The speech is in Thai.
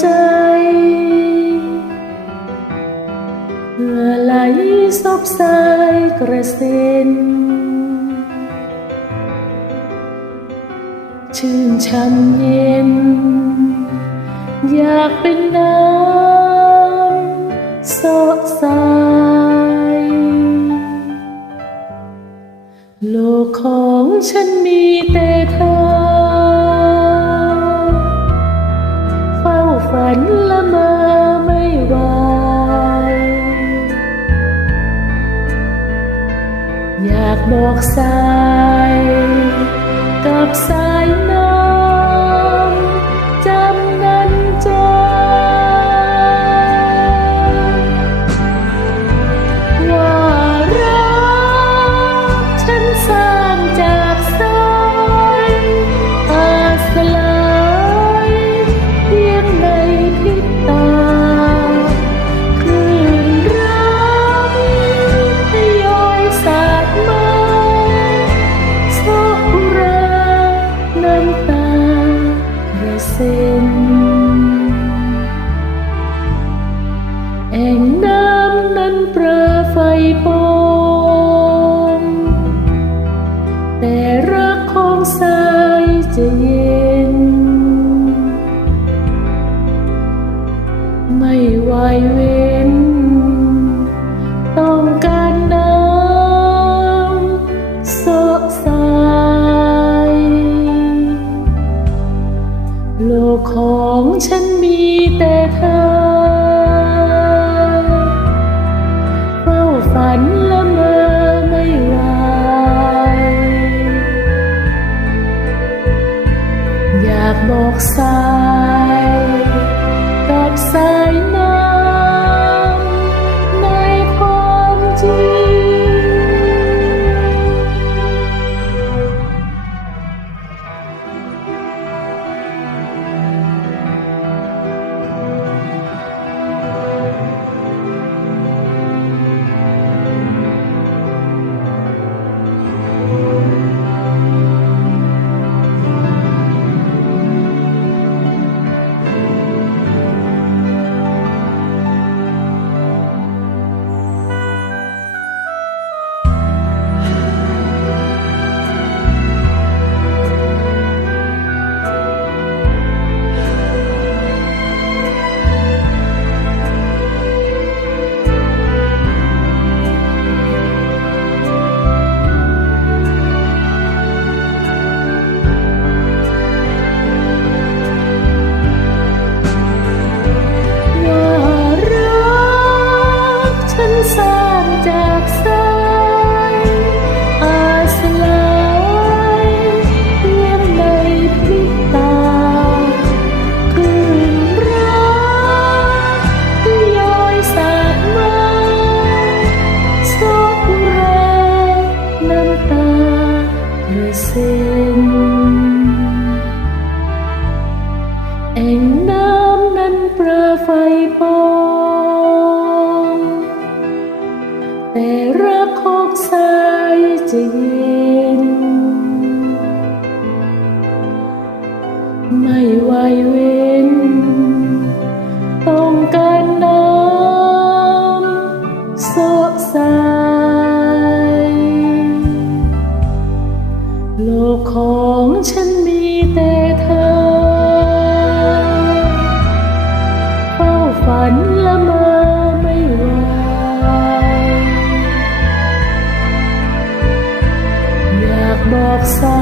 ใเมื่อไหลซบสายกระเซ็น ชื่นช่ำเย็น อยากเป็นน้ำสดใสโลกของฉันมี อยากบอกสาย กับสาย เอ่งน้ำนั้นประไฟพอ อยากบอกสายกับสายน้ sai chỉ song.